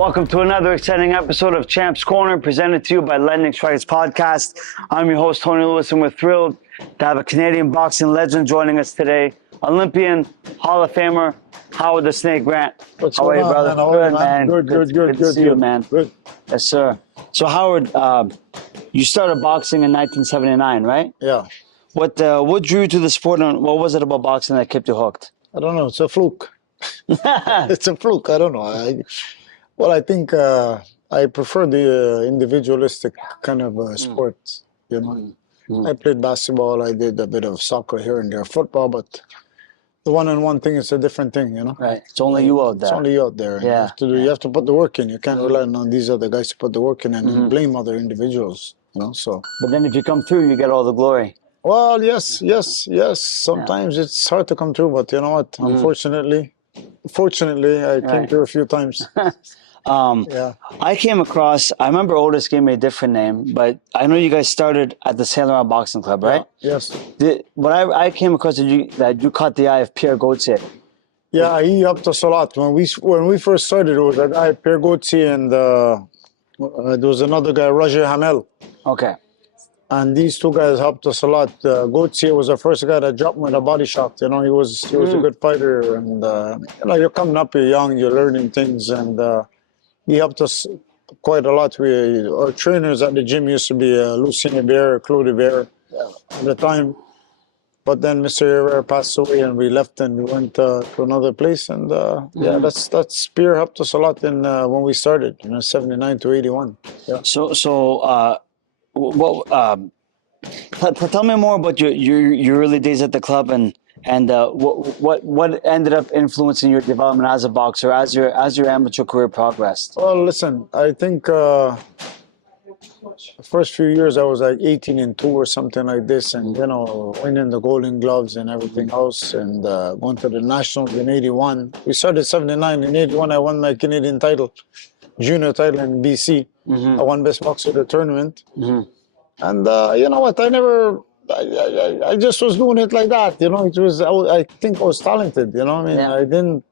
Welcome to another exciting episode of Champs Corner, presented to you by Lightning Strikes Podcast. I'm your host, Tony Lewis, and we're thrilled to have a Canadian boxing legend joining us today. Olympian, Hall of Famer, Howard the Snake Grant. How are you, brother? Good, man. Good to see you, man. Good. Yes, sir. So, Howard, you started boxing in 1979, right? Yeah. What drew you to the sport, and what was it about boxing that kept you hooked? I don't know. It's a fluke. It's a fluke. I don't know. I think I prefer the individualistic kind of sports, you know. I played basketball. I did a bit of soccer here and there, football, but the one-on-one thing is a different thing, you know. Right. It's only you out there. It's only you out there. Yeah. You have to put the work in. You can't rely on these other guys to put the work in and blame other individuals, you know. So. But then if you come through, you get all the glory. Well, yes. Sometimes it's hard to come through, but you know what? Fortunately, I came through a few times. Yeah. I came across, I remember Otis gave me a different name, but I know you guys started at the Saint Laurent Boxing Club, right? Yeah, yes. I came across that you caught the eye of Pierre Gauthier. Yeah, he helped us a lot. When we first started, it was a guy, Pierre Gauthier, and there was another guy, Roger Hamel. Okay. And these two guys helped us a lot. Gauthier was the first guy that dropped me with a body shot. You know, he was a good fighter, and you know, you're coming up, you're young, you're learning things, and he helped us quite a lot. Our trainers at the gym used to be Lucien Hébert, Claude Hébert at the time. But then Mr. Herrera passed away, and we left and we went to another place. And yeah, that's Pierre helped us a lot in when we started, you know, 79 to 81. Yeah. So tell me more about your early days at the club and what ended up influencing your development as a boxer as your amateur career progressed. Well, listen, I think the first few years I was like 18-2 or something like this, and you know, winning the Golden Gloves and everything else, and going to the nationals in 81. We started 79. In 81 I won my Canadian title, junior title in BC. I won best boxer of the tournament. And you know what, I just was doing it like that, you know. I think I was talented, you know. I mean,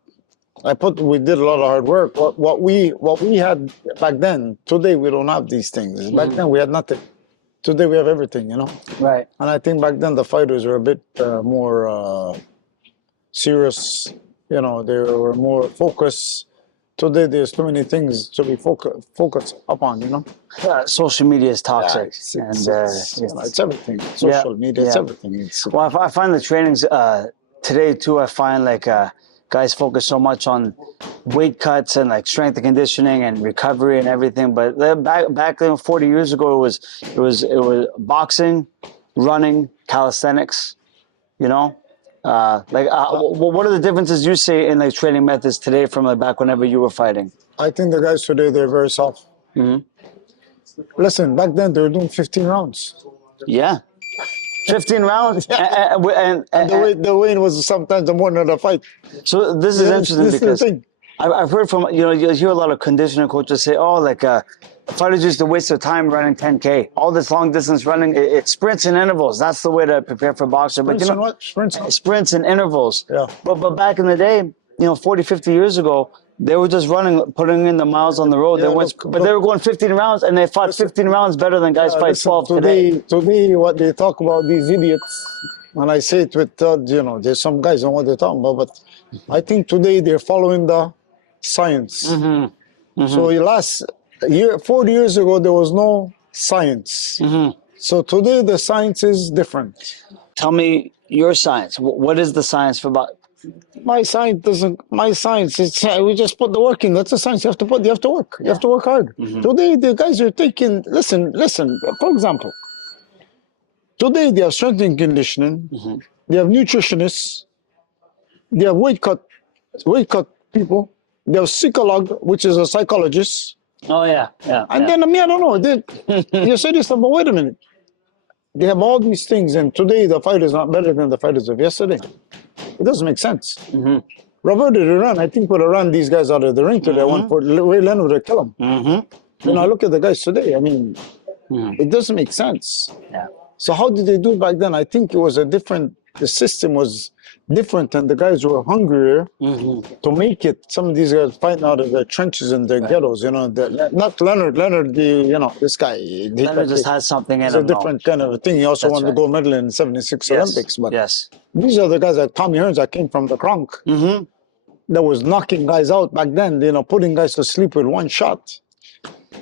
we did a lot of hard work. What we had back then. Today we don't have these things. Back then we had nothing. Today we have everything, you know. Right. And I think back then the fighters were a bit more serious. You know, they were more focused. Today there's too many things to be focused upon, you know. Social media is toxic, it's everything. Social media, it's everything. Well, I find the trainings today too. I find like guys focus so much on weight cuts and like strength and conditioning and recovery and everything. But back then, 40 years ago, it was boxing, running, calisthenics, you know. What are the differences you see in like training methods today from like back whenever you were fighting? I think the guys today, they're very soft. Listen, back then they were doing 15 rounds. Yeah, 15 rounds, and the weight was sometimes more than the fight. So this is interesting because I've heard from, you know, you hear a lot of conditioning coaches say, oh, like fighters used to waste their time running 10K. All this long distance running, it's sprints and intervals. That's the way to prepare for boxer. Sprints, but you know, and what? Sprints and intervals. Yeah. But back in the day, you know, 40, 50 years ago, they were just running, putting in the miles on the road. Yeah, they were going 15 rounds, and they fought 15 rounds better than guys fight 12 today. Today, what they talk about, these idiots, and I say it with, you know, there's some guys on what they're talking about, but I think today they're following the science. So last year, 40 years ago, there was no science. So today the science is different. Tell me your science. What is the science for boxing? My science, it's we just put the work in. That's the science. You have to work. You have to work hard. Today the guys are taking, listen, for example, today they have strength and conditioning, they have nutritionists, they have weight cut people, they have psycholog, which is a psychologist. Oh yeah. And then I don't know, you say this, but wait a minute. They have all these things, and today the fight is not better than the fighters of yesterday. It doesn't make sense. Roberto Duran, I think, would have run these guys out of the ring today. One for Ray Leonard would kill him. When I look at the guys today, I mean, it doesn't make sense. Yeah. So how did they do it back then? I think it was a different the system was different, and the guys were hungrier to make it. Some of these guys fighting out of the trenches and the ghettos, you know. Not Leonard. Leonard, you know, this guy. Leonard just has something in It's a him. No. different kind of a thing. He also That's won the right. gold medal in '76 Yes. Olympics. But Yes. these are the guys like Tommy Hearns that came from the Kronk. That was knocking guys out back then, you know, putting guys to sleep with one shot.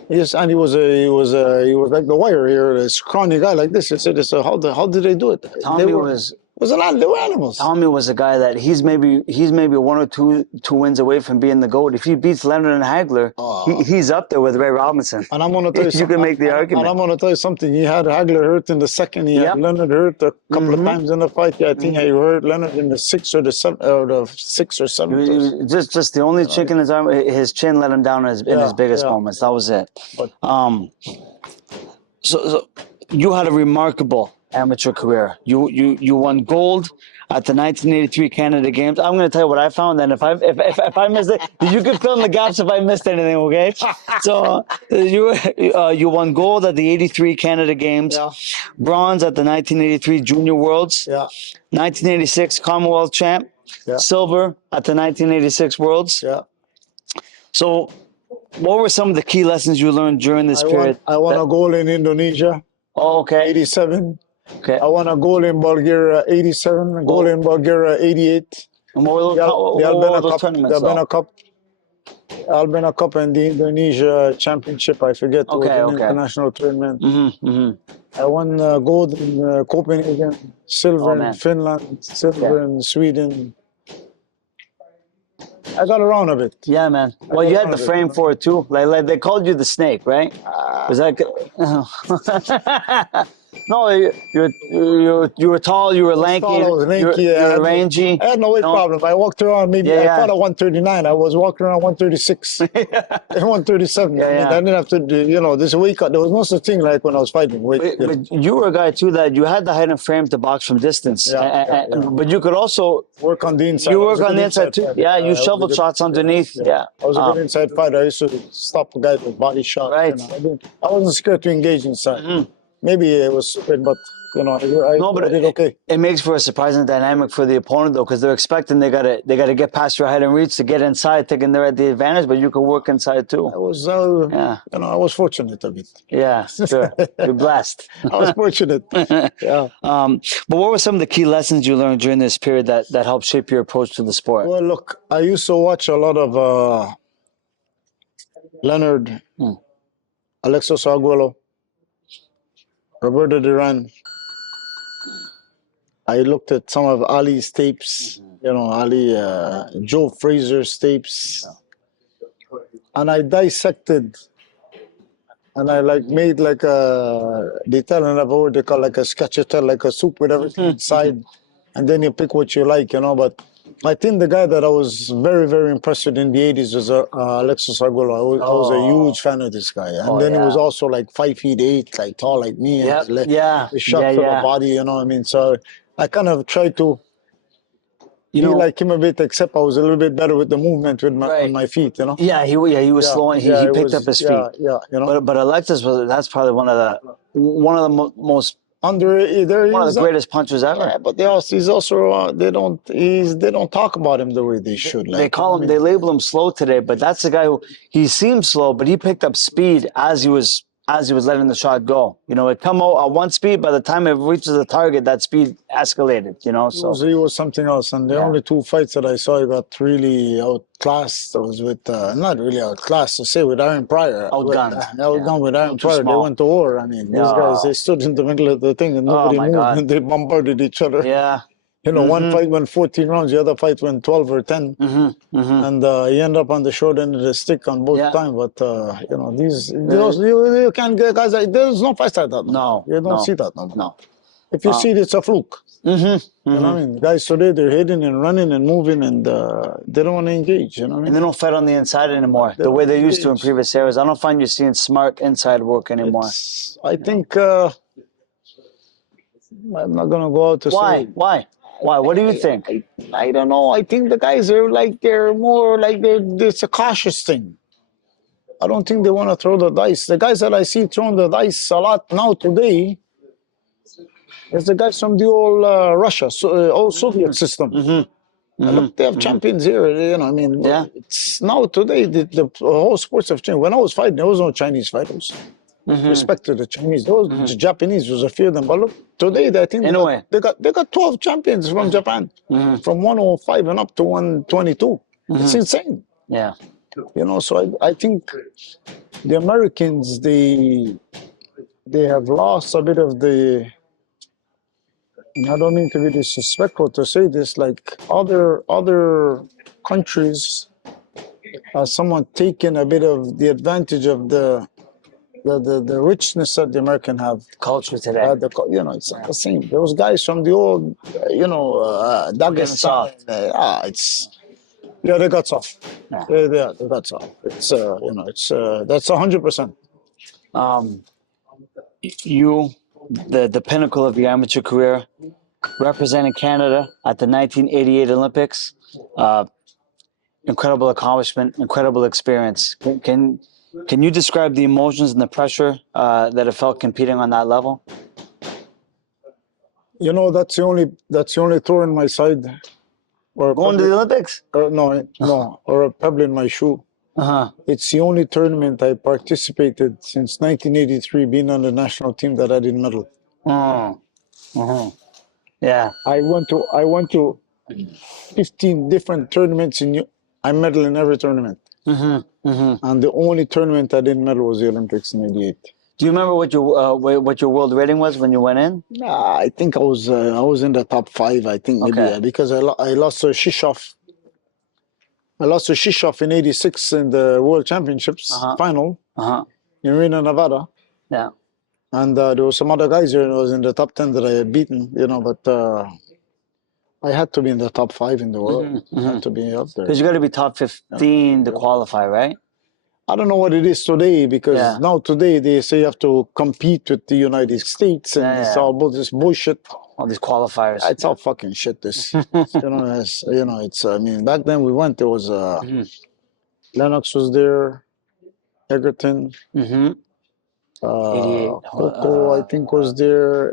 Yes, and he was like the Wire here, this scrawny guy like this. He said, "So how did they do it?" Tommy they were animals. Tommy was a guy that he's maybe one or two wins away from being the GOAT. If he beats Leonard and Hagler, he's up there with Ray Robinson. And I'm gonna tell you, You can make the argument. And I'm gonna tell you something. He had Hagler hurt in the second. He had Leonard hurt a couple of times in the fight. Yeah, I think he hurt Leonard in the sixth or sixth or seventh. Just the only chink in his arm, his chin let him down in his biggest moments. That was it. But, so you had a remarkable amateur career. You won gold at the 1983 Canada Games. I'm going to tell you what I found. And if I missed it, you can fill in the gaps if I missed anything. Okay. So you won gold at the '83 Canada Games, bronze at the 1983 Junior Worlds, 1986 Commonwealth champ, silver at the 1986 Worlds. So, what were some of the key lessons you learned during this period? I won a gold in Indonesia. Oh, okay. '87. Okay. I won a gold in Bulgaria '87, a gold in Bulgaria '88. And what were those tournaments? The Albina Cup and the Indonesia Championship, I forget. Okay, was an international tournament. I won gold in Copenhagen, silver in Finland, silver in Sweden. I got around a bit. Yeah, man. Well, you had the frame for it too. Like they called you the snake, right? Was that? No, you were tall, you were lanky, I was lanky, you were rangy. I had no weight problem. I walked around I thought at 139. I was walking around 136, 137. I didn't have to do, you know, this weight cut. There was no such thing like when I was fighting. But you were a guy too that you had the height and frame to box from distance. But you could also work on the inside. You work on the inside too. Yeah, you shoveled shots underneath. Yeah. I was a good inside fighter. I used to stop a guy with body shots. Right. You know. I wasn't scared to engage inside. Maybe it was stupid, but you know, I did okay. It makes for a surprising dynamic for the opponent though, because they're expecting they gotta get past your height and reach to get inside, thinking they're at the advantage, but you can work inside too. I was, you know, I was fortunate a bit. Yeah, sure. You're blessed. I was fortunate. Yeah. But what were some of the key lessons you learned during this period that helped shape your approach to the sport? Well, look, I used to watch a lot of Leonard, Alexis Arguello, Roberto Duran. I looked at some of Ali's tapes, you know, Ali, Joe Fraser's tapes, and I dissected, and I made like they tell what they call like a sketch, like a soup with everything inside, and then you pick what you like, you know. But I think the guy that I was very, very impressed with in the '80s was Alexis Arguello. I was a huge fan of this guy, and he was also like 5'8", like tall like me. The shot to the body, you know what I mean. So I kind of tried to be like him a bit, except I was a little bit better with the movement with on my feet, you know. Yeah, he was slowing. He picked up his feet. Yeah, you know. But Alexis that's probably one of the most. One of the greatest punchers ever. Yeah, but he's also they don't talk about him the way they should. Like, they label him slow today, but that's the guy who he seems slow, but he picked up speed as he was letting the shot go. You know, it come out at one speed. By the time it reaches the target, that speed escalated. You know, so he was something else. And the only two fights that I saw, he got really outclassed. I was with not really outclassed, to say, with Aaron Pryor. Outgunned with Aaron Pryor. They went to war. I mean, these guys, they stood in the middle of the thing and nobody moved, and they bombarded each other. Yeah. You know, one fight went 14 rounds, the other fight went 12 or 10. And he ended up on the short end of the stick on both times. But, you know, you can't get guys, there's no fights like that. No. You don't see that. No. If you see it, it's a fluke. You know what I mean? Guys today, they're hitting and running and moving, and they don't want to engage, you know what I mean? And they don't fight on the inside anymore, the way they used to in previous eras. I don't find you seeing smart inside work anymore. I think, I'm not going to go out to say. Why? What do you think? I don't know. I think the guys are they're more like it's a cautious thing. I don't think they want to throw the dice. The guys that I see throwing the dice a lot now today, It's the guys from the old Russia, old Soviet system. Look, they have champions here. You know, I mean, Yeah. it's now today the whole sports have changed. When I was fighting, there was no Chinese fighters. Respect to the Chinese, those the Japanese was a few of them. But look, today I think In a way. they got 12 champions from Japan, from 105 and up to 122. It's insane. Yeah. You know, so I think the Americans they have lost a bit of the. And I don't mean to be disrespectful to say this, like other countries, somewhat taken a bit of the advantage of the richness that the American have. Culture today. You know, it's not the same. Those guys from the old, you know, Dagestan. It's they got soft. Yeah. They got soft. It's you know, it's that's 100%. You, the pinnacle of your amateur career, representing Canada at the 1988 Olympics. Incredible accomplishment, incredible experience. Can you describe the emotions and the pressure that it felt competing on that level? You know, that's the only thorn in my side. Or Going to the Olympics? No, or a pebble in my shoe. It's the only tournament I participated since 1983, being on the national team, that I didn't medal. Yeah. I went to 15 different tournaments I medaled in every tournament. And the only tournament I didn't medal was the Olympics in '88. Do you remember what your world rating was when you went in? Nah, I think I was in the top 5. I think maybe because I lost to Shishov. I lost to Shishov in '86 in the World Championships final in Reno, Nevada. Yeah. And there were some other guys here that was in the top 10 that I had beaten, you know, but I had to be in the top 5 in the world. I had to be up there. Because you got to be top 15 to qualify, right? I don't know what it is today, because now today they say you have to compete with the United States, and it's all this bullshit. All these qualifiers. It's all fucking shit. This, it's. I mean, back then we went. There was Lennox was there, Egerton, Coco, I think was there.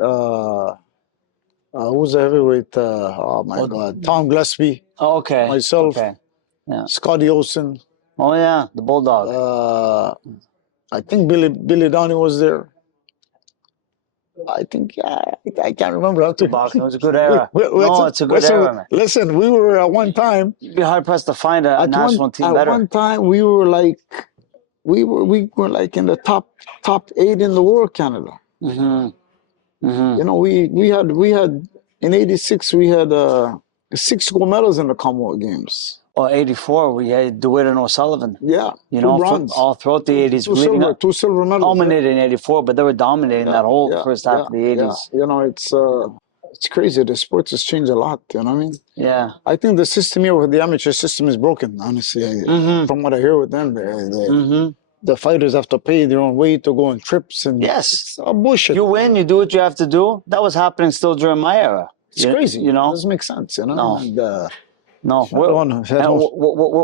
Who's the heavyweight? Oh my God, Tom Gillespie. Oh, okay. Myself. Okay. Yeah. Scotty Olsen. Oh yeah, the Bulldog. I think Billy Downey was there. I think I can't remember. Boxing. It was a good era. No, it's a good era, man. Listen, we were at one time. You'd be hard pressed to find a national team better. At one time, we were like in the top 8 in the world, Canada. You know, we had in '86 we had 6 gold medals in the Commonwealth Games. Or '84, we had DeWitt and O'Sullivan. Yeah, you know, all throughout the '80s. Two silver medals. Culminated in '84, but they were dominating that whole first half of the '80s. Yeah. You know, it's crazy. The sports has changed a lot. You know what I mean? Yeah. I think the system here with the amateur system is broken. Honestly, from what I hear with them, the fighters have to pay their own way to go on trips, and it's all bullshit. You win, you do what you have to do. That was happening still during my era. It's crazy. You know, it doesn't make sense. You know. No. And, no.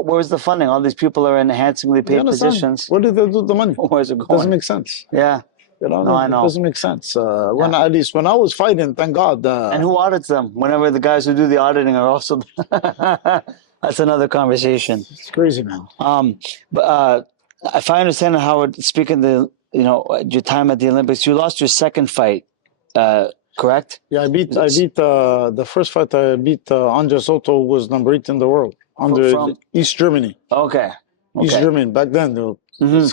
Where's the funding? All these people are in handsomely paid positions. Where do they do the money? Where's it going? Doesn't make sense. Yeah. You know, no, I know. It doesn't make sense. At least when I was fighting, thank God. And who audits them? Whenever the guys who do the auditing are also. That's another conversation. It's crazy, man. But if I understand it, Howard, speaking your time at the Olympics, you lost your second fight. Correct? Yeah, I beat the first fight. I beat Andres Soto, who was number 8 in the world, from East Germany. Okay. East Germany. Back then,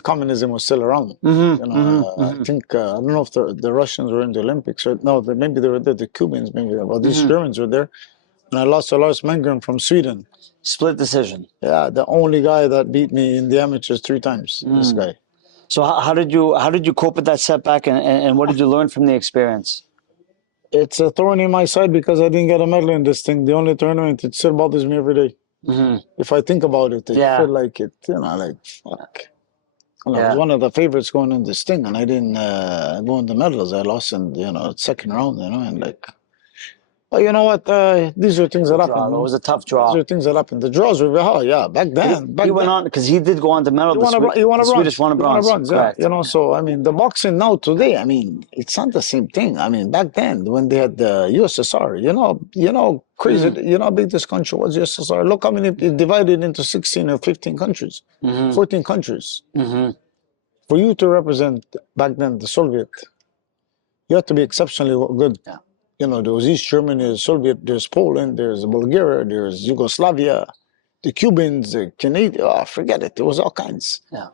communism was still around. I think I don't know if the Russians were in the Olympics. Or, no, maybe they were there. The Cubans, maybe, but these Germans were there. And I lost to Lars Mengren from Sweden. Split decision. Yeah, the only guy that beat me in the amateurs 3 times. This guy. So how did you cope with that setback, and what did you learn from the experience? It's a thorn in my side because I didn't get a medal in this thing. The only tournament, it still bothers me every day. If I think about it, I feel like it, like, fuck. I was one of the favorites going in this thing, and I didn't go in the medals. I lost in, second round, and like, Oh, you know what? These are things that happen. Draw. It was a tough draw. These are things that happen. The draws were, oh yeah, back then. He went on because he did go on to medal. He won a The bronze. Swedish won a He won a bronze. bronze, yeah. Correct. You know, so I mean, the boxing now today, I mean, it's not the same thing. I mean, back then when they had the USSR, crazy, you know how big this country was, USSR. Look how many it divided into 16 or 15 countries, 14 countries. For you to represent back then the Soviet, you had to be exceptionally good. Yeah. You know, there was East Germany, there's Soviet, there's Poland, there's Bulgaria, there's Yugoslavia, the Cubans, the Canadians, forget it. There was all kinds. Yeah.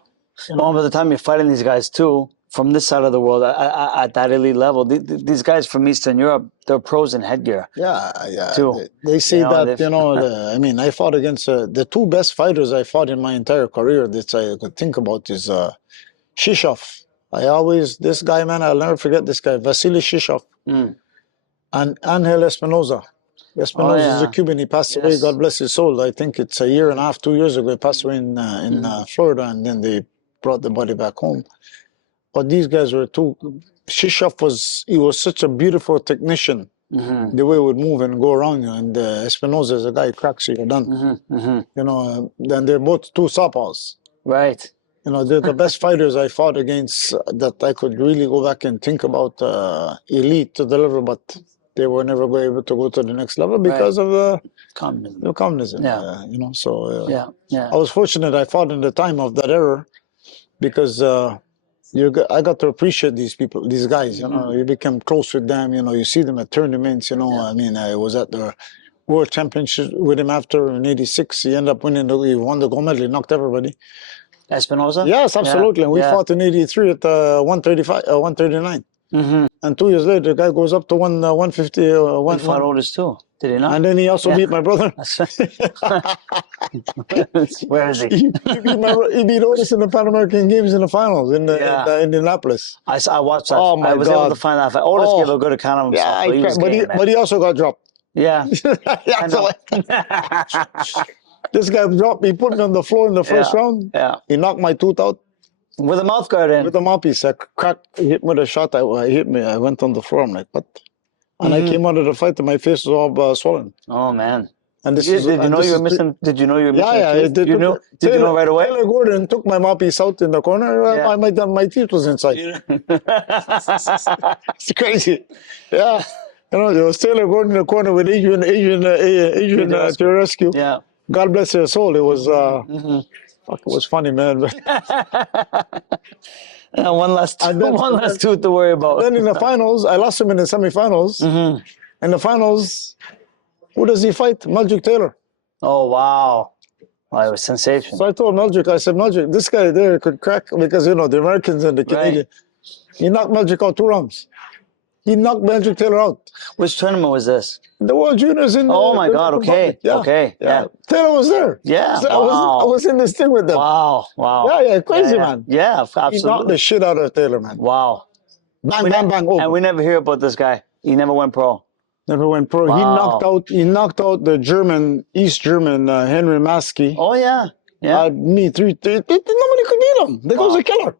Well, by the time you're fighting these guys too, from this side of the world, at that elite level, these guys from Eastern Europe, they're pros in headgear. Yeah. Too. They say You know, that, I mean, I fought against the two best fighters I fought in my entire career that I could think about is Shishov. This guy, man, I'll never forget this guy, Vasily Shishov. And Angel Espinoza. Espinoza is a Cuban. He passed away. God bless his soul. I think it's a year and a half, 2 years ago. He passed away in Florida, and then they brought the body back home. But these guys were two. Shishov was such a beautiful technician. The way he would move and go around you. And Espinoza is a guy who cracks you. You're done. You know, and they're both two southpaws. Right. You know, they're the best fighters I fought against that I could really go back and think about elite to the level, but they were never able to go to the next level because of communism. Yeah. You know, so yeah. I was fortunate I fought in the time of that era because I got to appreciate these people, these guys. You know, you become close with them. You know, you see them at tournaments. You know, I mean, I was at the World Championship with him after in '86. He ended up winning. He won the gold medal. He knocked everybody. Espinoza? Yes, absolutely. And we fought in '83 at 135, 139. And 2 years later, the guy goes up to 150. He fought Otis too, did he not? And then he also beat my brother. Where is he? He beat Otis in the Pan American Games in the finals in Indianapolis. I watched that. Oh, my I was able to find that. Otis gave a good account of himself. But he also got dropped. Yeah. This guy dropped me, put me on the floor in the first round. Yeah. He knocked my tooth out. With a mouth guard in. With a mouthpiece. I cracked, he hit me with a shot. He hit me. I went on the floor. I'm like, what? And I came out of the fight and my face was all swollen. Oh, man. And Did you know you were missing? Did you know you were missing? Yeah. Did you know right away? Taylor Gordon took my mouthpiece out in the corner. My teeth was inside. It's crazy. Yeah. You know, there was Taylor Gordon in the corner with Adrian to rescue. Yeah. God bless their soul. It was it was funny, man. One last tooth to worry about. Then in the finals, I lost him in the semifinals. In the finals, who does he fight? Meldrick Taylor. Oh, wow. Well, it was sensational. So I told Meldrick, I said, Meldrick, this guy there could crack because, you know, the Americans and the Canadians. He knocked Meldrick out 2 rounds. He knocked Meldrick Taylor out. Which tournament was this? The World Juniors in. Oh my God! Okay. Yeah. Taylor was there. Yeah. So Wow. I was in this thing with them. Wow. Yeah, crazy man. Yeah, absolutely. He knocked the shit out of Taylor, man. Wow. Bang, bang, over. And we never hear about this guy. He never went pro. Never went pro. Wow. He knocked out the East German Henry Maskey. Oh yeah. Me 3-3. Nobody could beat him. The guy's a killer.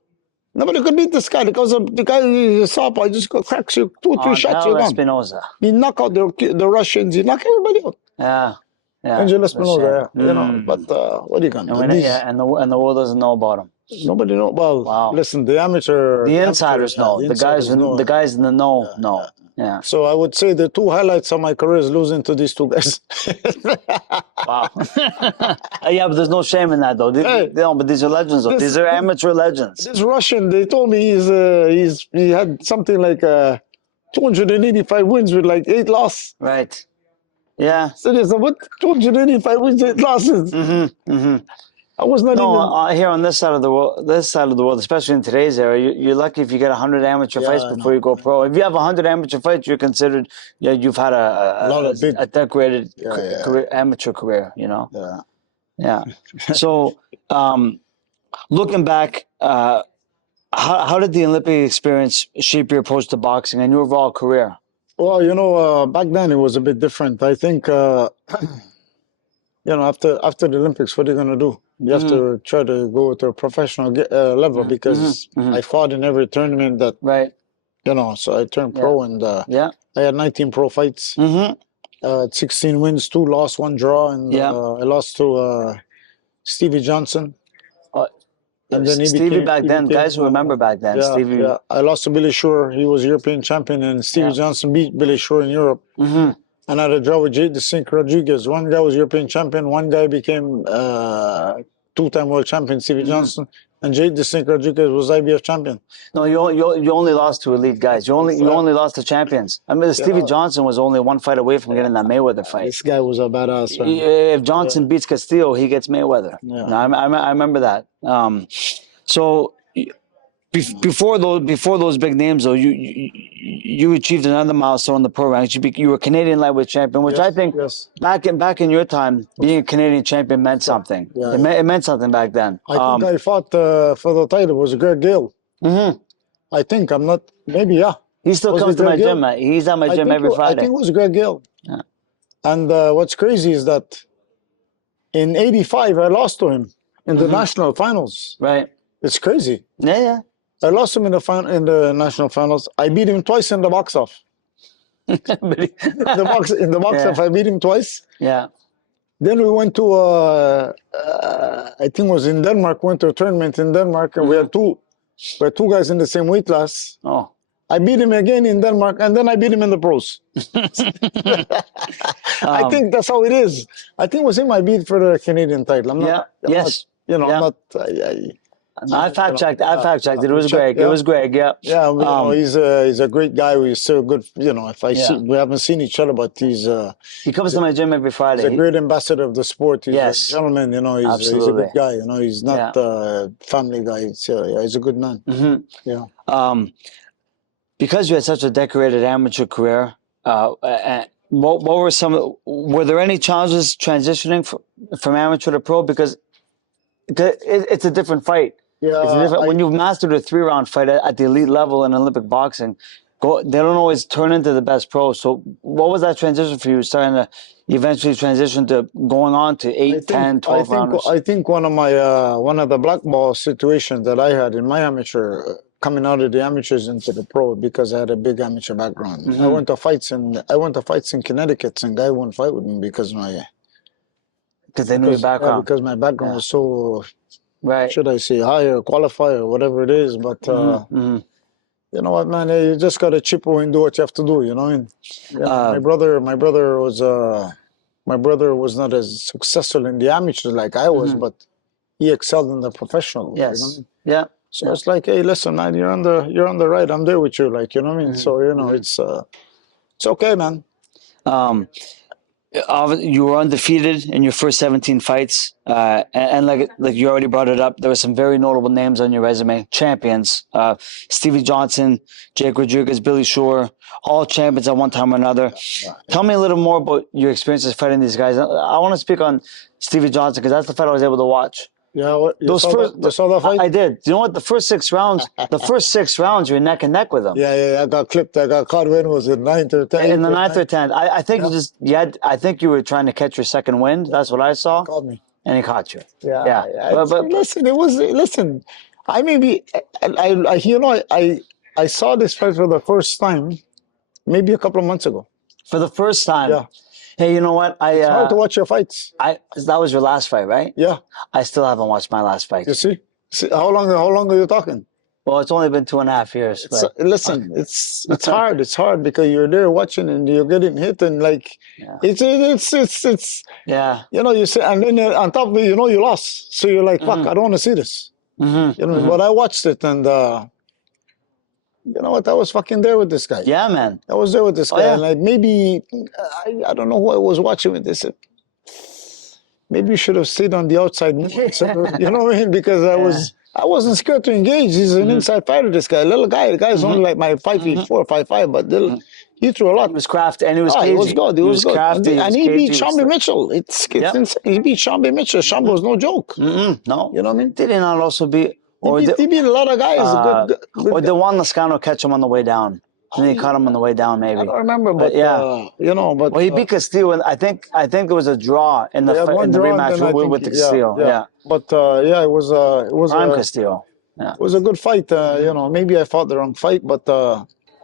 Nobody could beat this guy because the guy is a southpaw. Just cracks you 2 or 3 shots. You're done. Espinoza. He knocked out the Russians. He knocked everybody out. Yeah. Angel Espinoza, you know. But what are you gonna do? And the world doesn't know about him. Nobody know. Well, listen, the insiders know. The guys in the know know. Yeah. So I would say the 2 highlights of my career is losing to these 2 guys. Wow. Yeah, but there's no shame in that, though. No, but these are legends, though. These are amateur legends. This Russian, they told me he had something like 285 wins with like 8 losses. Right. Yeah. So they said, what? 285 wins, 8 losses? I was not even... here on this side of the world, especially in today's era, you're lucky if you get 100 amateur fights before you go pro. If you have 100 amateur fights, you're considered, you've had a decorated career, amateur career, you know? Yeah. So, looking back, how did the Olympic experience shape your approach to boxing and your overall career? Well, you know, back then it was a bit different. I think, you know, after the Olympics, what are you going to do? You have to try to go to a professional level because I fought in every tournament that, you know, so I turned pro and I had 19 pro fights. 16 wins, 2 loss, 1 draw, and Yeah. I lost to Stevie Johnson. Uh, And then Stevie he back then, became, guys who remember back then, yeah, Stevie. yeah. I lost to Billy Shore. He was European champion, and Stevie Yeah. Johnson beat Billy Shore in Europe. Mm-hmm. And I had a draw with Jade DeSink Rodriguez. One guy was European champion. One guy became two-time world champion, Stevie Johnson. And Jade DeSink Rodriguez was IBF champion. No, you only lost to elite guys. You only lost to champions. I mean, Stevie Johnson was only 1 fight away from getting that Mayweather fight. This guy was a badass. Man. If Johnson beats Castillo, he gets Mayweather. Yeah. No, I remember that. So before those big names, though, you achieved another milestone in the pro ranks. You were Canadian lightweight champion, which Yes, I think yes. back in your time, being a Canadian champion meant something. Yeah. It meant something back then. I think I fought for the title. It was Greg Gill. Mm-hmm. I think I'm not. Maybe yeah. He still Was comes it to my Greg Gill? gym. Man. He's at my I gym think every I Friday. think it was Greg Gill. Yeah. And what's crazy is that in '85 I lost to him in the national finals. Right. It's crazy. Yeah. I lost him in the national finals. I beat him twice in the box off. In the box Yeah. off, I beat him twice. Yeah. Then we went to I think it was in Denmark. Went to a tournament in Denmark, and we had two guys in the same weight class. Oh. I beat him again in Denmark, and then I beat him in the pros. I think that's how it is. I think it was him I beat for the Canadian title. I'm not, Yeah. I'm Yes. not, Yeah. I'm not. I fact checked. I fact checked it. It was Greg. Yeah. It was Greg. Yeah. Yeah, he's a great guy. We're still good. If I see, we haven't seen each other, but he's He comes to my gym every Friday. a great ambassador of the sport. He's Yes. a gentleman. He's a Absolutely. good guy. He's not a family guy. He's a good man. Mm-hmm. Yeah. Because you had such a decorated amateur career, what were were there any challenges transitioning from amateur to pro? Because it's a different fight. Yeah. It's a different, when you've mastered a 3-round fight at the elite level in Olympic boxing, they don't always turn into the best pros. So what was that transition for you, starting to eventually transition to going on to 8, 10, 12 rounders? I think one of the black ball situations that I had in my amateur, coming out of the amateurs into the pro, because I had a big amateur background. Mm-hmm. I went to fights in Connecticut, and guy wouldn't fight with me because they knew your background. because my background was so, Right. should I say, higher, qualifier, whatever it is. But you know what, man? You just got to chip away and do what you have to do. You know what I mean? Yeah, my brother was not as successful in the amateurs like I was, but he excelled in the professional. Yes. You know what I mean? Yeah. So it's like, hey, listen, man, you're on the right. I'm there with you, like, you know what I mean? So it's okay, man. You were undefeated in your first 17 fights, and like you already brought it up, there were some very notable names on your resume, champions: Stevie Johnson, Jake Rodriguez, Billy Shore, all champions at one time or another. Tell me a little more about your experiences fighting these guys. I want to speak on Stevie Johnson because that's the fight I was able to watch. Yeah, you saw that fight? I did. You know what? The first 6 rounds, you're neck and neck with him. Yeah. I got clipped. I got caught when was it 9th or 10th? In the 9th or 10th, I think I think you were trying to catch your second wind. That's what I saw. Caught me. And he caught you. Yeah. But Listen. I maybe I saw this fight for the first time, maybe a couple of months ago. For the first time. Yeah. Hey, you know what? It's hard to watch your fights. That was your last fight, right? Yeah. I still haven't watched my last fight. You see? How long are you talking? Well, it's only been 2.5 years. But, listen, it's hard. It's hard because you're there watching and you're getting hit and like it's yeah. You say, and then on top of it, you lost, so you're like, fuck, I don't want to see this. But I watched it and you know what? I was fucking there with this guy. Yeah, man. I was there with this guy, and like maybe I don't know who I was watching with this. Maybe you should have stayed on the outside. You know what I mean? Because I wasn't scared to engage. He's an inside fighter. This guy, little guy. The guy's only like my 5'4", 5'5", but he threw a lot. He was crafty and he was cagey. He was good. He was good. Crafty, and he beat Shambi Mitchell. It's insane. He beat Shambi Mitchell. Shambi was no joke. No. You know what I mean? Did he not also beat? He beat a lot of guys. Or did Juan Lascano catch him on the way down? And he caught him on the way down, maybe. I don't remember, but Well, he beat Castillo, and I think there was a draw in the rematch with Castillo. Yeah. But it was Prime Castillo. Yeah. It was a good fight. Maybe I fought the wrong fight, but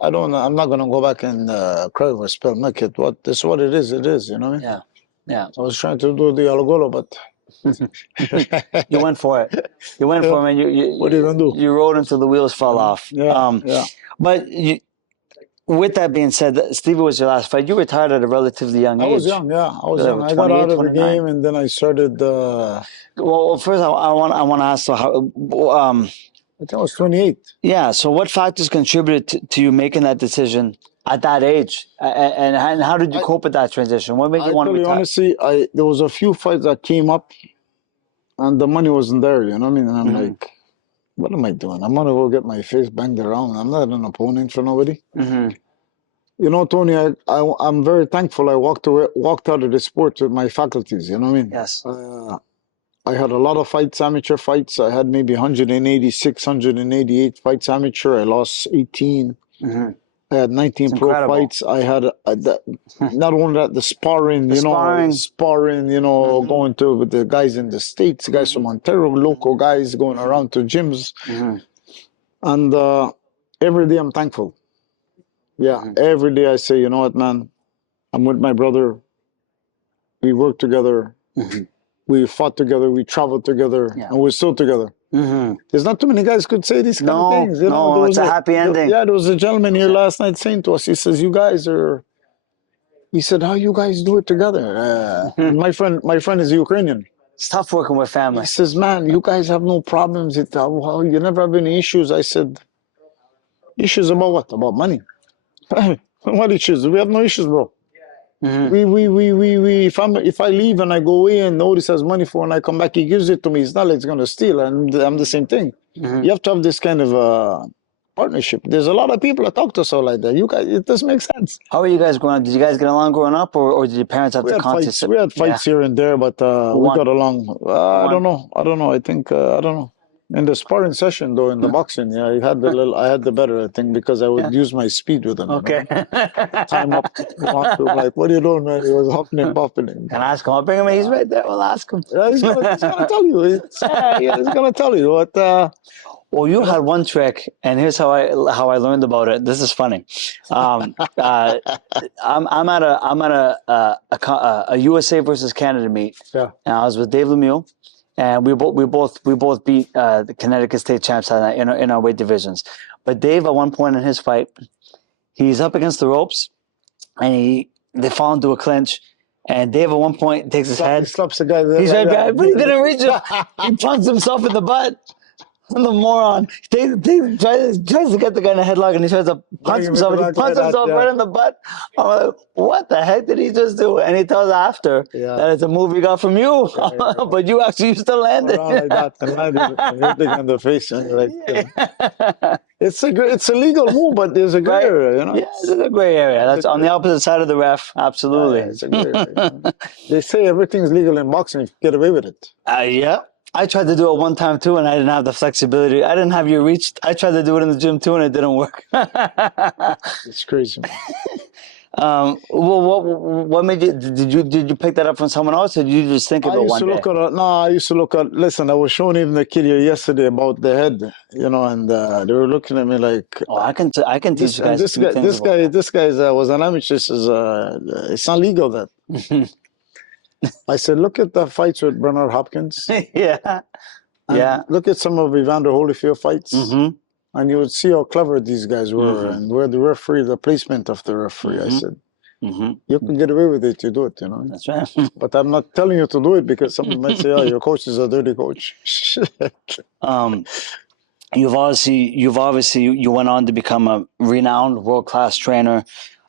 I'm not gonna go back and cry over spilled milk. This is what it is. It is. You know what I mean? Yeah, yeah. I was trying to do the Alagolo, but You went for it. You went Yeah. for it, and What are you gonna do? you rode until the wheels fell off. Yeah, yeah. But with that being said, Stevie was your last fight. You retired at a relatively young I age. was young. Yeah, I was Like young. I got 28, out of the 29? game, and then I started. Well, first I want to ask so how. I think I was 28. Yeah. So, what factors contributed to you making that decision at that age, and how did you cope with that transition? What made I you want tell to you retire? honestly, there was a few fights that came up, and the money wasn't there. You know what I mean? And I'm like, what am I doing? I'm gonna go get my face banged around. I'm not an opponent for nobody. Mm-hmm. You know, Tony, I'm very thankful. I walked out of the sport with my faculties. You know what I mean? Yes. I had a lot of fights, amateur fights. I had maybe 186, 188 fights amateur. I lost 18. Mm-hmm. I had 19 It's pro incredible. fights. I had not only that, the sparring, going to with the guys in the States, guys from Ontario, local guys going around to gyms. Mm-hmm. And every day I'm thankful. Yeah, every day I say, you know what, man, I'm with my brother. We work together. Mm-hmm. We fought together. We traveled together. And we're still together. Mm-hmm. There's not too many guys could say these kind of things. You know, No, it's a happy ending. Yeah, there was a gentleman here last night saying to us, he says, you guys are, he said, how you guys do it together? And my friend is Ukrainian. It's tough working with family. He says, man, you guys have no problems. Well, you never have any issues. I said, issues about what? About money. What issues? We have no issues, bro. Mm-hmm. If I leave and I go away and Otis has money for and I come back, he gives it to me. It's not like he's gonna steal. And I'm the same thing. Mm-hmm. You have to have this kind of partnership. There's a lot of people that talk to us all like that. You guys, it doesn't make sense. How are you guys growing up? Did you guys get along growing up, or did your parents have to constantly? We had fights here and there, but we won? got along. I don't know. I think I don't know. In the sparring session, though, in the boxing, yeah, I had the better, I think, because I would use my speed with him. Okay. You know? Time up, like, what are you doing, man? He was huffing and puffing. Can I ask him? I'll bring him in. He's right there. We'll ask him. Yeah, he's gonna tell you. He's gonna tell you what. Well, you had one trick, and here's how I learned about it. This is funny. I'm at a USA versus Canada meet. Yeah. And I was with Dave Lemieux, and we both beat the Connecticut State champs in our weight divisions. But Dave, at one point in his fight, he's up against the ropes, and they fall into a clinch. And Dave, at one point, takes his head. He slaps the guy. He's right back, but he didn't reach him. He punched himself in the butt. The moron. He tries to get the guy in a headlock, and he tries to punch himself, and he punches himself right in the butt. I'm like, what the heck did he just do? And he tells after that it's a move he got from you, but you actually used to land it. Like that, and hit the guy in the face. And like, it's a legal move, but there's a gray area, you know. Yeah, there's a gray area. That's on the opposite side of the ref. Absolutely. It's a gray area. You know? They say everything's legal in boxing if you get away with it. Yeah. I tried to do it one time too, and I didn't have the flexibility. I didn't have your reach. I tried to do it in the gym too, and it didn't work. It's crazy. Well, what made you? Did you pick that up from someone else, or did you just think of it one day? I used to look at. Listen, I was showing even the kid here yesterday about the head, you know, and they were looking at me like. Oh, I can teach you guys. This guy was an amateur. It's not legal that. I said, look at the fights with Bernard Hopkins. Yeah. Look at some of Evander Holyfield fights. And you would see how clever these guys were and where the referee, the placement of the referee. I said, you can get away with it, you do it, you know. That's right. But I'm not telling you to do it because someone might say, oh, your coach is a dirty coach. You went on to become a renowned world-class trainer.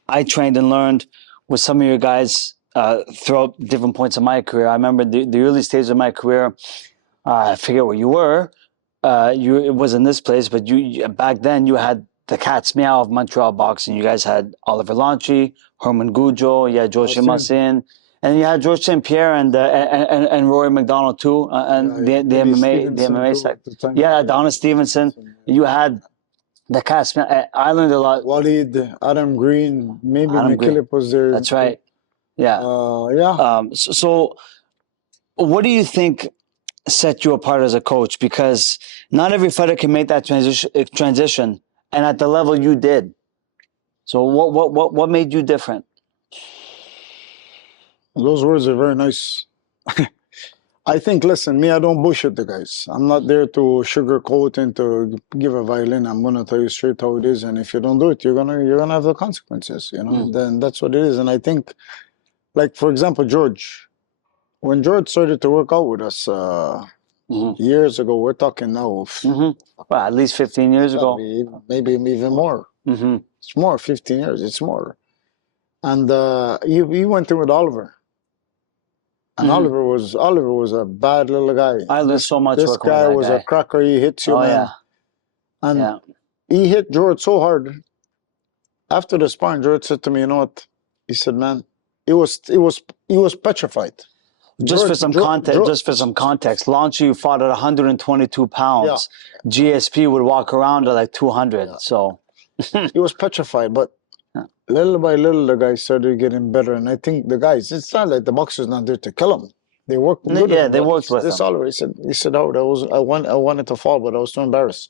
I trained and learned with some of your guys throughout different points of my career. I remember the early stages of my career. I forget where you were. It was in this place, but you back then you had the Cat's Meow of Montreal boxing. You guys had Oliver Lanchi, Herman Goujo, you had George Massin, and you had George St. Pierre and Rory McDonald too, and the MMA side. Yeah, Donna Stevenson. You had the Cat's Meow. I learned a lot. Walid, Adam Green, maybe McKillop was there. That's right. Yeah. So what do you think set you apart as a coach? Because not every fighter can make that transition, and at the level you did. So what made you different? Those words are very nice. I think, listen, me, I don't bullshit the guys. I'm not there to sugarcoat and to give a violin. I'm gonna tell you straight how it is, and if you don't do it, you're gonna have the consequences. You know, Mm. then that's what it is. And I think, like for example, George, when George started to work out with us Mhm. years ago, we're talking now, Well, at least 15 years ago. maybe even more. Mm-hmm. It's more, 15 years. It's more. And he went in with Oliver. And Mhm. Oliver was a bad little guy. I learned so much This working with guy that was guy. a cracker. He hits you, Oh man. yeah, And yeah. he hit George so hard. After the sparring, George said to me, "You know what?" He said, "Man, he was petrified." Just for some context, Launchy fought at 122 pounds. GSP would walk around at like 200. Yeah. So He was petrified, but Yeah. little by little, the guys started getting better. And I think the guys, it's not like the boxer's not there to kill him. They worked good with yeah, him. they But worked with this him. Oliver, he said, "Howard, I wanted to fall, but I was too embarrassed."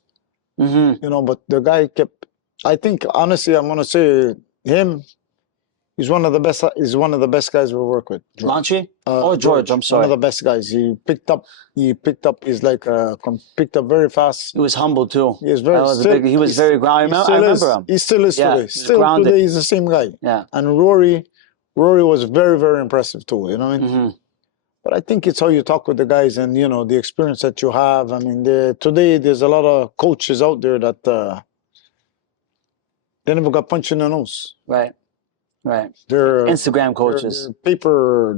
Mm-hmm. You know, but the guy kept. I think honestly, I'm gonna say him. He's one of the best. He's one of the best guys we work with. Launchy? George, I'm One sorry. of the best guys. He picked up. He's like picked up very fast. He was humble too. He is very. He was very grounded. I remember him. He still is Yeah, today. he's Still grounded. today, he's the same guy. Yeah. And Rory was very, very impressive too. You know what I mean? Mm-hmm. But I think it's how you talk with the guys and you know the experience that you have. I mean, today there's a lot of coaches out there that they never got punched in the nose. Right. Right. They're Instagram coaches. they're paper.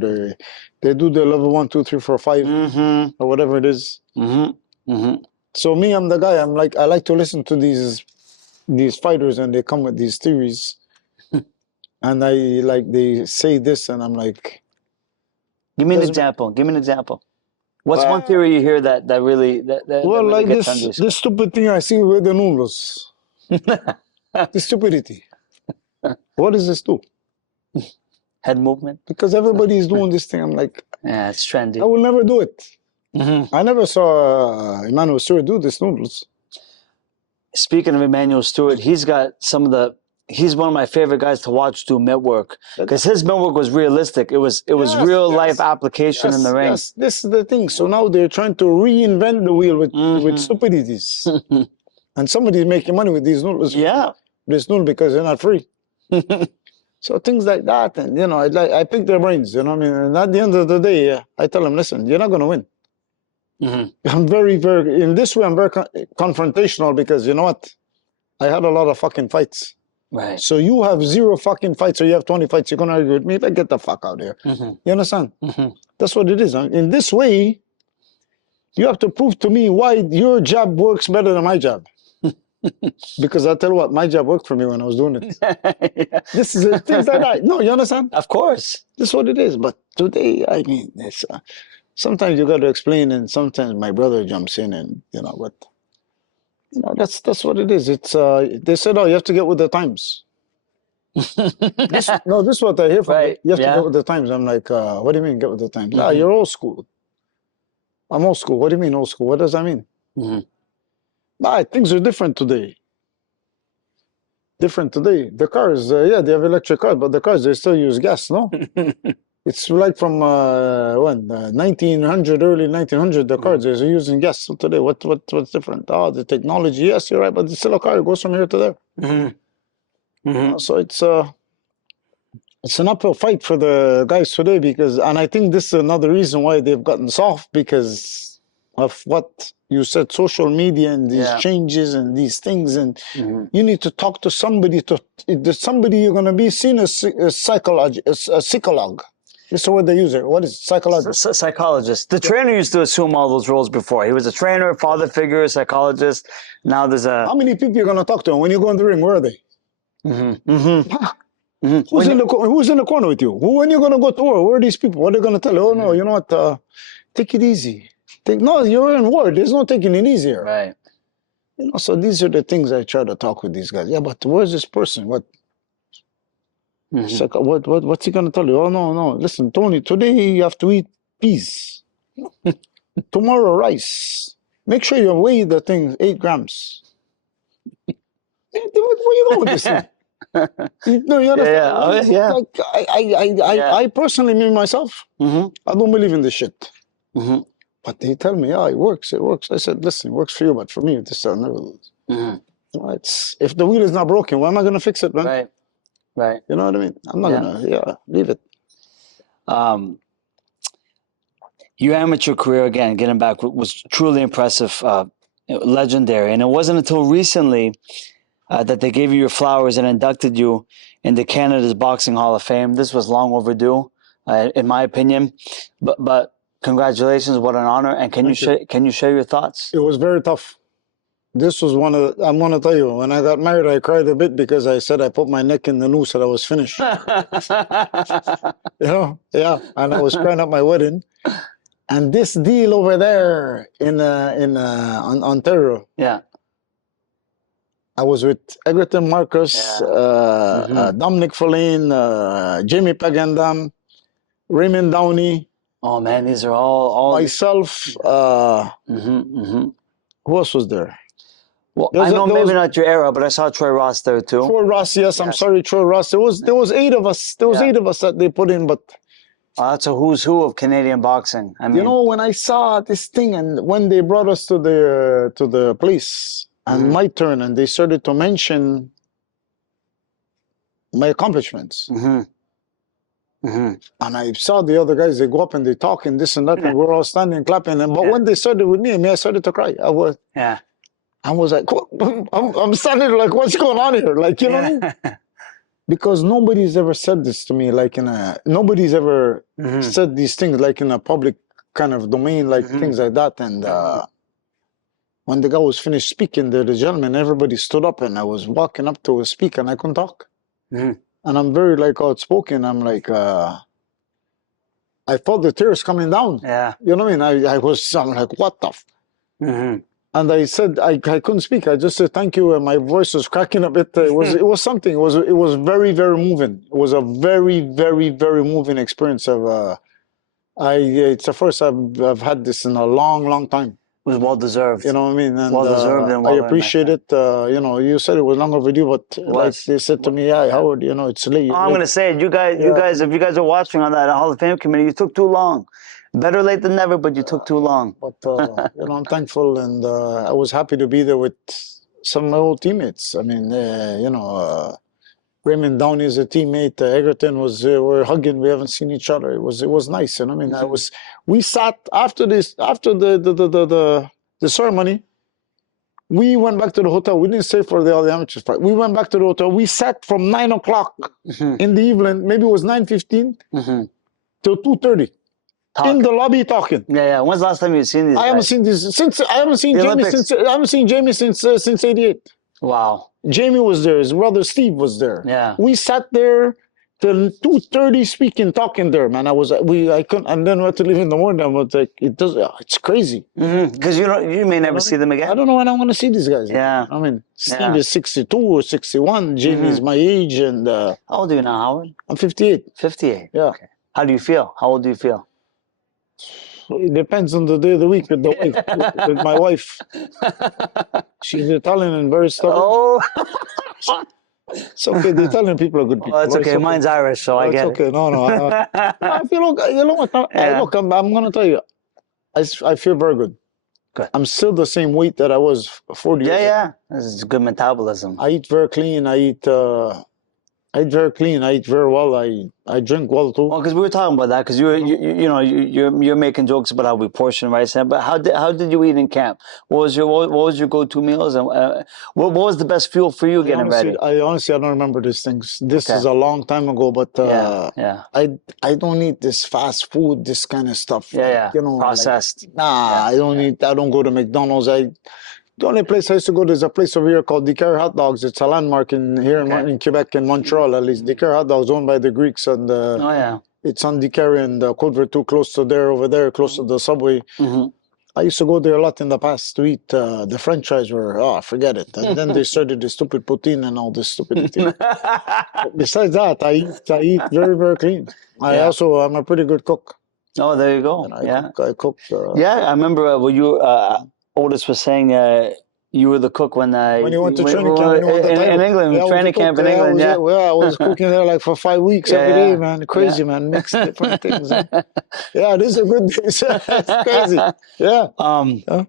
They do the level 1, 2, 3, 4, 5 Mm-hmm. or whatever it is. Mm-hmm. Mm-hmm. So me, I'm the guy. I'm like I like to listen to these fighters and they come with these theories, and they say this and I'm like. Give me an Doesn't- example. Give me an example. What's one theory you hear that really that Well, really like gets under your this stupid thing I see with the noodles. The stupidity. What does this do? head movement? Because everybody is doing this thing. I'm like, Yeah, it's trendy. I will never do it. Mm-hmm. I never saw Emmanuel Stewart do this noodles. Speaking of Emmanuel Stewart, he's one of my favorite guys to watch do mitt work because his mitt work was realistic. It was real life application in the ring. Yes, this is the thing. So now they're trying to reinvent the wheel with stupidities. And somebody's making money with these noodles. Yeah. This noodle because they're not free. So things like that, and you know, I pick their brains. You know what I mean? And at the end of the day, I tell them, listen, you're not going to win. Mm-hmm. I'm very, very in this way. I'm very confrontational because you know what? I had a lot of fucking fights. Right. So you have 0 fucking fights, or you have 20 fights. You're gonna argue with me? Like, get the fuck out of here. Mm-hmm. You understand? Mm-hmm. That's what it is. In this way, you have to prove to me why your job works better than my job. Because I tell you what, my job worked for me when I was doing it. Yeah. This is things like that. No, you understand? Of course. This is what it is. But today, I mean, it's sometimes you got to explain, and sometimes my brother jumps in, and you know, but you know, that's what it is. It's they said, oh, you have to get with the times. This is what I hear from Right. you have to Yeah. get with the times. I'm like, what do you mean get with the times? Ah, Mhm. you're old school. I'm old school. What do you mean old school? What does that mean? Mm-hmm. Things are different today. Different today. The cars, yeah, they have electric cars, but the cars, they still use gas, no? It's like from 1900, early 1900, the cars, they're using gas. So today, what's different? Oh, the technology, yes, you're right, but it's still a car. It goes from here to there. Mm-hmm. Mm-hmm. So it's an uphill fight for the guys today and I think this is another reason why they've gotten soft because of what you said, social media and these changes and these things, and you need to talk to somebody you're going to be seen as a psycholog. This is what they use it. What is psychologist? Psychologist. The trainer used to assume all those roles before. He was a trainer, father figure, psychologist. Now there's a. How many people you're going to talk to? When you go in the ring, where are they? Mm-hmm. Mm-hmm. Mm-hmm. Who's in the corner with you? When you're going to go to war? Where are these people? What are they going to tell you? Oh, no, you know what? Take it easy. No, you're in war. There's no taking it easier. Right. You know, so these are the things I try to talk with these guys. Yeah, but where's this person? What? Mm-hmm. What's he gonna tell you? Oh no! Listen, Tony. Today you have to eat peas. Tomorrow rice. Make sure you weigh the thing 8 grams. Where you going with this thing? No, you understand? Yeah. Oh, yeah. Like Yeah. I personally, me myself, Mm-hmm. I don't believe in this shit. Mm-hmm. But they tell me, yeah, it works, it works. I said, listen, it works for you, but for me, this I'll never lose. Mm-hmm. You know, it's if the wheel is not broken, why am I gonna fix it, man? Right. Right. You know what I mean? I'm not Yeah. gonna, leave it. Your amateur career, again, getting back, was truly impressive, legendary. And it wasn't until recently that they gave you your flowers and inducted you into Canada's Boxing Hall of Fame. This was long overdue, in my opinion. But congratulations, what an honor! And can you share your thoughts? It was very tough. This was one of the, I'm gonna tell you, when I got married, I cried a bit because I said I put my neck in the noose and I was finished. Yeah, and I was crying at my wedding. And this deal over there in Ontario, Yeah. I was with Egerton Marcus, Dominic Folane, Jamie Pagandam, Raymond Downey. Oh man, these are all myself. Who else was there? Well, I know maybe not your era, but I saw Troy Ross there too. Troy Ross, yes. I'm sorry, Troy Ross. There was 8 of us. There was 8 of us that they put in, but that's a who's who of Canadian boxing. I mean, you know, when I saw this thing, and when they brought us to the place, and my turn, and they started to mention my accomplishments. And I saw the other guys, they go up and they talk and this and that, and we're all standing clapping. But when they started with me, I started to cry. I was like, I'm standing like, what's going on here? Like, you know what I mean? Because nobody's ever said this to me, like nobody's ever said these things like in a public kind of domain, like things like that. And when the guy was finished speaking, the gentleman, everybody stood up, and I was walking up to speak, and I couldn't talk. And I'm very like outspoken. I'm like, I felt the tears coming down. Yeah. You know what I mean? I'm like, what the And I said, I couldn't speak. I just said, thank you. And my voice was cracking a bit. It was something. It was very, very moving. It was a very, very, very moving experience of, it's the first I've had this in a long, long time. It was well deserved. You know what I mean? And, well deserved and well I appreciate it. You know, you said it was long overdue, but like they said to me, yeah, Howard, you know, it's late. I'm going to say it. You guys, if you guys are watching on that Hall of Fame committee, you took too long. Better late than never, but you took too long. But, you know, I'm thankful, and I was happy to be there with some of my old teammates. I mean, you know, Raymond Downey is a teammate. Egerton was, we're hugging. We haven't seen each other. It was nice. And I mean, we sat after the ceremony. We went back to the hotel. We didn't stay for all the amateur fight. We went back to the hotel. We sat from 9 o'clock in the evening. Maybe it was 9:15 till 2:30 in the lobby talking. Yeah. When's the last time you've seen these? I haven't seen this since. I haven't seen Jamie since '88. Wow. Jamie was there. His brother Steve was there. Yeah. We sat there till 2:30 speaking, talking there, man. I couldn't, and then we had to leave in the morning. I was like, it's crazy. Because you may never see them again. I don't know when I'm going to see these guys. Yeah. I mean, Steve is 62 or 61. Jamie's my age, and how old are you now, Howard? I'm 58. 58. Yeah. Okay. How do you feel? How old do you feel? It depends on the day of the week with the wife, with my wife. She's Italian and very stubborn. Oh. It's okay. The Italian people are good people. Oh, it's okay. Mine's Irish, so I get it. It's okay. No. I feel okay. You know what? Look, I'm going to tell you. I feel very good. Good. I'm still the same weight that I was 40 years ago. Yeah. This is good metabolism. I eat very clean. I eat very clean. I eat very well. I drink well too. Well, because we were talking about that, because you're making jokes about how we portion rice, but how did you eat in camp? What was your go-to meals, and what was the best fuel for you getting ready? I honestly don't remember these things. This is a long time ago, but I don't eat this fast food, this kind of stuff. Yeah. You know, processed. I don't eat. I don't go to McDonald's. The only place I used to go, there's a place over here called Dicker Hot Dogs. It's a landmark in Quebec and Montreal, at least. Dicker Hot Dogs, owned by the Greeks, and it's on Dicker and Côte Vertu, close to there, over there, close to the subway. I used to go there a lot in the past to eat. The French fries were, forget it. And then they started the stupid poutine and all this stupid thing. Besides that, I eat very, very clean. I'm a pretty good cook. Oh, there you go. And I cook. I remember when Otis was saying you were the cook when When you went to training camp, when you won the title. in England, Yeah, I was the training cook. camp in Yeah, England. Yeah, I was cooking there like for 5 weeks yeah, every day, yeah, man. yeah. Crazy, man. Mix different things. Yeah, these are good days. It's crazy. Yeah. Yeah.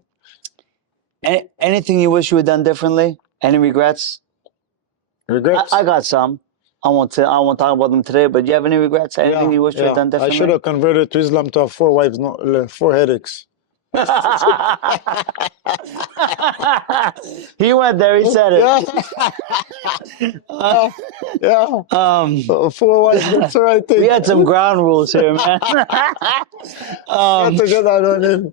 Anything you wish you had done differently? Any regrets? Regrets. I got some. I won't talk about them today. But do you have any regrets? Anything Yeah, you wish you had yeah. done I should differently? have converted to Islam to have 4 wives, no, 4 headaches. He went there. He said it. Yeah. Yeah. Um, 4 wives, that's the right thing. we had some ground rules here, man. Not to get that one in.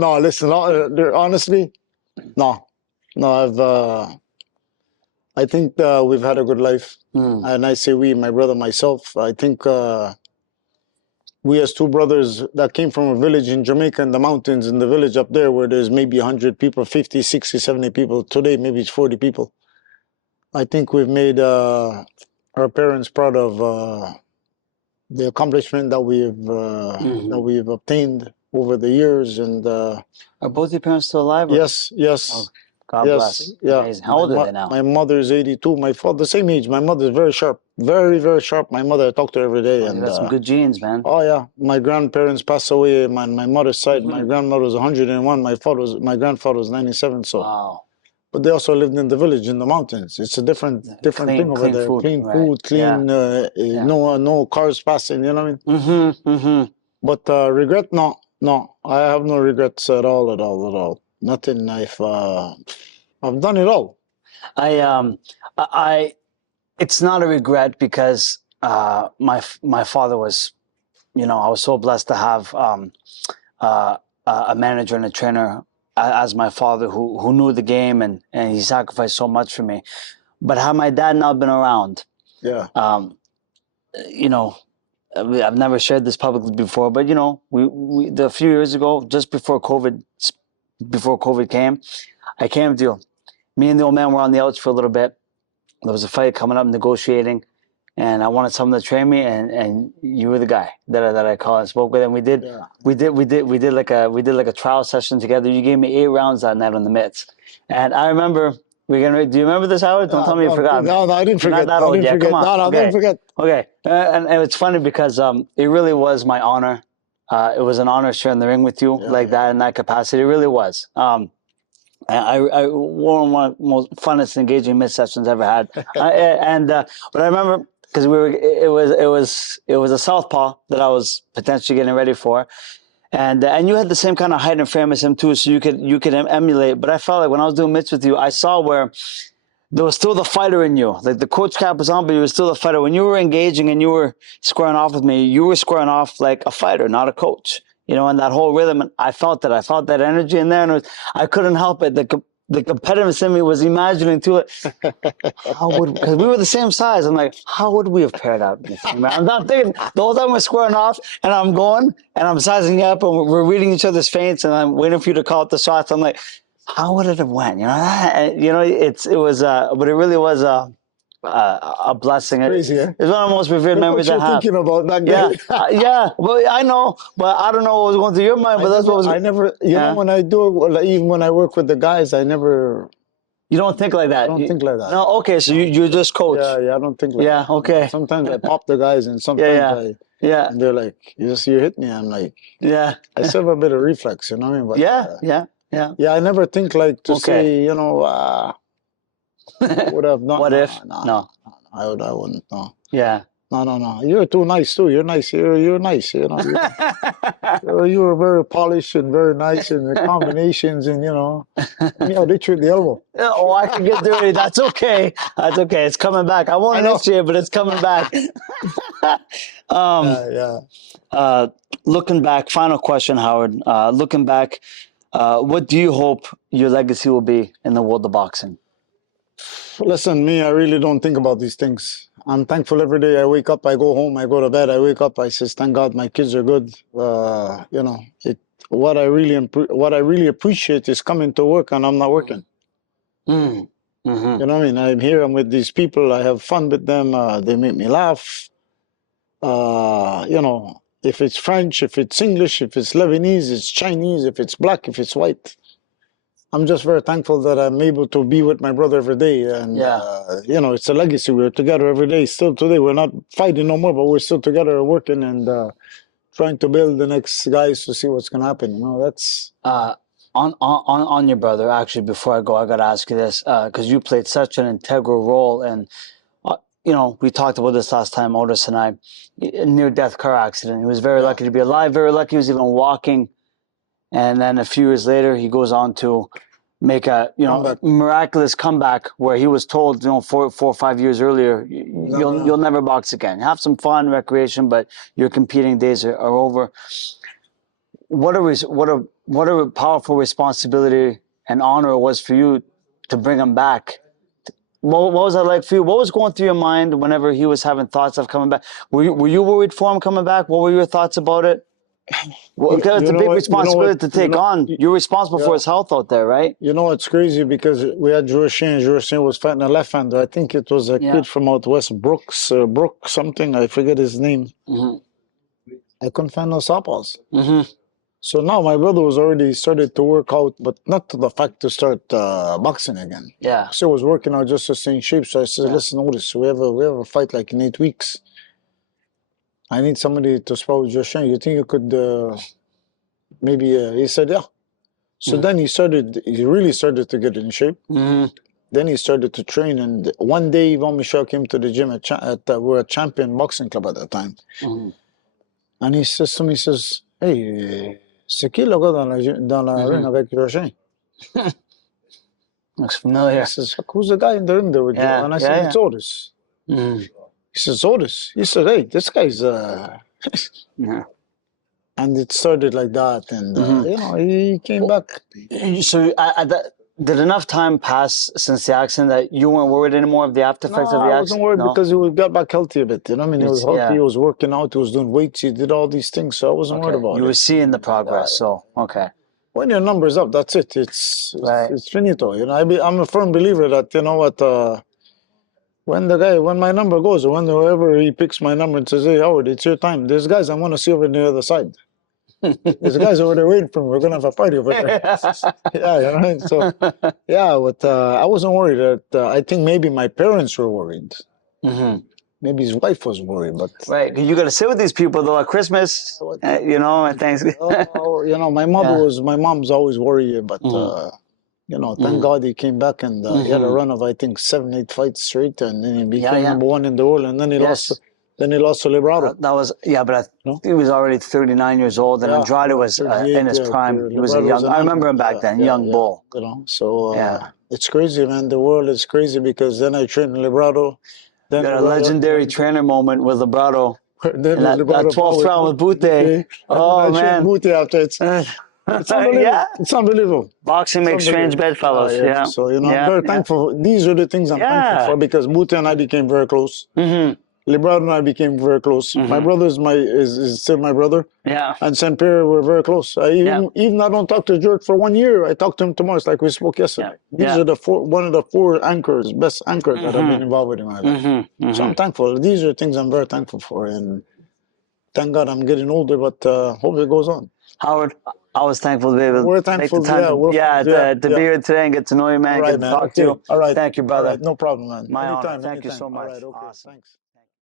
No. Listen, honestly, no. I think we've had a good life. And I say we, my brother, myself. I think we as two brothers that came from a village in Jamaica in the mountains, in the village up there where there's maybe 100 people, 50, 60, 70 people. Today, maybe it's 40 people. I think we've made our parents proud of the accomplishment that we've obtained over the years. And Are both your parents still alive? yes. Oh, God Yes, bless. yeah. Amazing. How old are they now? My mother is 82. My father, the same age. My mother is very sharp, very, very sharp. My mother, I talk to her every day. Oh, you got some good genes, man. Oh yeah, my grandparents passed away. My mother's side, my grandmother was 101. My grandfather was 97. So, Wow. but they also lived in the village in the mountains. It's a different thing over clean there. food, Clean right. food, clean. Yeah. No cars passing. You know what I mean? But regret, no. I have no regrets at all. Nothing. I've done it all. It's not a regret because my father was, I was so blessed to have a manager and a trainer as my father who knew the game and he sacrificed so much for me. But had my dad not been around, Yeah. I've never shared this publicly before, but a few years ago, just before COVID came, I came to you. Me and the old man were on the outs for a little bit. There was a fight coming up, negotiating, and I wanted someone to train me, and you were the guy that I called and spoke with, and we did like a trial session together. You gave me 8 rounds that night on the mitts, and I remember do you remember this, Howard? Don't tell me you forgot. No, I didn't forget. Not that old yet. Come on. No, Okay. don't forget. Okay, and it's funny because it really was my honor. It was an honor sharing the ring with you that in that capacity. It really was. I one of the most funnest, engaging mid sessions I ever had. But I remember because it was a southpaw that I was potentially getting ready for, and you had the same kind of height and frame as him too, so you could emulate. But I felt like when I was doing mitts with you, I saw where there was still the fighter in you. Like the coach cap was on, but you were still the fighter. When you were engaging and you were squaring off with me, you were squaring off like a fighter, not a coach. And that whole rhythm, and I felt that energy in there, and I couldn't help it. The competitiveness in me was imagining too. Because we were the same size. I'm like, how would we have paired up? I'm not thinking the whole time we're squaring off, and I'm going, and I'm sizing you up, and we're reading each other's feints, and I'm waiting for you to call out the shots. I'm like, how would it have went? But it really was a blessing. Crazy, It's one of the most revered memories I have. Thinking about that day. Yeah. Well, I know, but I don't know what was going through your mind. But that's what was. I never, when I do it, even when I work with the guys, I never. You don't think like that. I don't think like that. No, okay. So you just coach. Yeah. I don't think like that. Yeah, okay. Sometimes I pop the guys, and sometimes and they're like, you hit me. I'm like, yeah. I still have a bit of reflex, you know what I mean? But, yeah. I never think like to say, would have not. What if? No. I wouldn't. No. Yeah. No. You're too nice too. You're nice. You're nice. You were very polished and very nice in the combinations and they treat the elbow. Oh, I can get dirty. That's okay. It's coming back. I won't next year, but it's coming back. Looking back, final question, Howard. Looking back, what do you hope your legacy will be in the world of boxing? Listen, me, I really don't think about these things. I'm thankful every day. I wake up, I go home, I go to bed, I wake up, I say, thank God my kids are good. What I really appreciate is coming to work and I'm not working. Mm-hmm. You know what I mean? I'm here, I'm with these people, I have fun with them, they make me laugh. If it's French, if it's English, if it's Lebanese, it's Chinese, if it's black, if it's white. I'm just very thankful that I'm able to be with my brother every day, and Yeah. you know, it's a legacy. We're together every day. Still today, we're not fighting no more, but we're still together working and trying to build the next guys to see what's gonna happen. You know, that's Uh, on your brother, actually, before I go, I gotta ask you this, because you played such an integral role, and you know, we talked about this last time, Otis and I, a near-death car accident. He was very yeah, lucky to be alive, very lucky he was even walking, and then a few years later, he goes on to make a comeback. miraculous comeback where he was told, 4 or 5 years earlier, No, you'll never box again. Have some fun, recreation, but your competing days are over. What a powerful responsibility and honor it was for you to bring him back. What was that like for you? What was going through your mind whenever he was having thoughts of coming back? Were you worried for him coming back? What were your thoughts about it? Well, because it's you a know big what? You know what? responsibility to take on. You're responsible for Yeah. his health out there, right? You know, it's crazy because we had Jurashin. Jurashin was fighting a left-hander. I think it was a Yeah. kid from out west, Brooks, Brook something. I forget his name. Mm-hmm. I couldn't find no southpaws. Mm-hmm. So now my brother was already started to work out, but not to the fact to start boxing again. Yeah. So I was working out just to stay in shape. So I said, Yeah. listen, Otis, we have a fight like in 8 weeks. I need somebody to spar with Joshin. You think you could maybe? He said, yeah. So Mhm. then he really started to get in shape. Mm-hmm. Then he started to train. And one day, Yvon Michel came to the gym we're a champion boxing club at that time. Mm-hmm. And he says to me, he says, hey, c'est qui le gars dans la ring avec Joshin? Looks He familiar. says, who's the guy in the ring there with you? Yeah, And I yeah, said, yeah. it's Otis. Mm-hmm. He says, Otis. He said, hey, this guy's Yeah. and it started like that. And, Mhm. you know, he came back. So did enough time pass since the accident that you weren't worried anymore of the after No, effects of the I accident? wasn't worried No? because he got back healthy a bit. You know what I mean? He was healthy, Yeah. he was working out, he was doing weights, he did all these things. So I wasn't worried Okay. about You were it. seeing the progress, so okay. When your number's up, that's it. It's Right. it's finito. You know, I'm a firm believer that, you know what, when my number goes, or when whoever he picks my number and says, hey, Howard, it's your time. There's guys I want to see over on the other side. There's guys over there waiting for me. We're gonna have a party over there. Yeah, you know. So yeah, but I wasn't worried. That I think maybe my parents were worried. Mm-hmm. Maybe his wife was worried, but Right, 'cause you got to sit with these people though at Christmas, at Thanksgiving. oh, you know, my mom's always worried, but Mhm. you know, thank God he came back and he had a Mhm. run of I think 7, 8 fights straight, and then he became yeah. number one in the world, and then he Yes. lost. Then he lost to Librado. That was but No? he was already 39 years old, and Yeah, Andrade was 38, in his yeah, prime. He was a Librado young. an I remember animal. him back then, young bull. You know, so Yeah. it's crazy, man. The world is crazy because then I trained in Librado. Then Got a Librado- legendary trainer moment with Librado. Then in that Librado 12th round with Bute. And Oh, then I trained man. Bute after it's unbelievable. Yeah. It's unbelievable. Boxing makes strange bedfellows. Yeah. So, you know, I'm Yeah, very yeah. thankful. These are the things I'm thankful Yeah. for because Bute and I became very close. Mm-hmm. Librado and I became very close. My brother is still my brother. Yeah. And Saint Pierre, we're very close. Even I don't talk to George for 1 year. I talked to him tomorrow. It's like we spoke yesterday. Yeah. These are one of the four anchors, best anchors that I've been involved with in my life. Mm-hmm. So I'm thankful. These are things I'm very thankful for. And thank God I'm getting older, but hope it goes on. Howard, I was thankful to be able We're to make thankful. the time to be here today and get to know you, man. All right, get to man. talk to you. All right. Thank you, brother. All right. No problem, man. My honor. Anytime. Thank you so much. All right. Okay. Awesome. Thanks.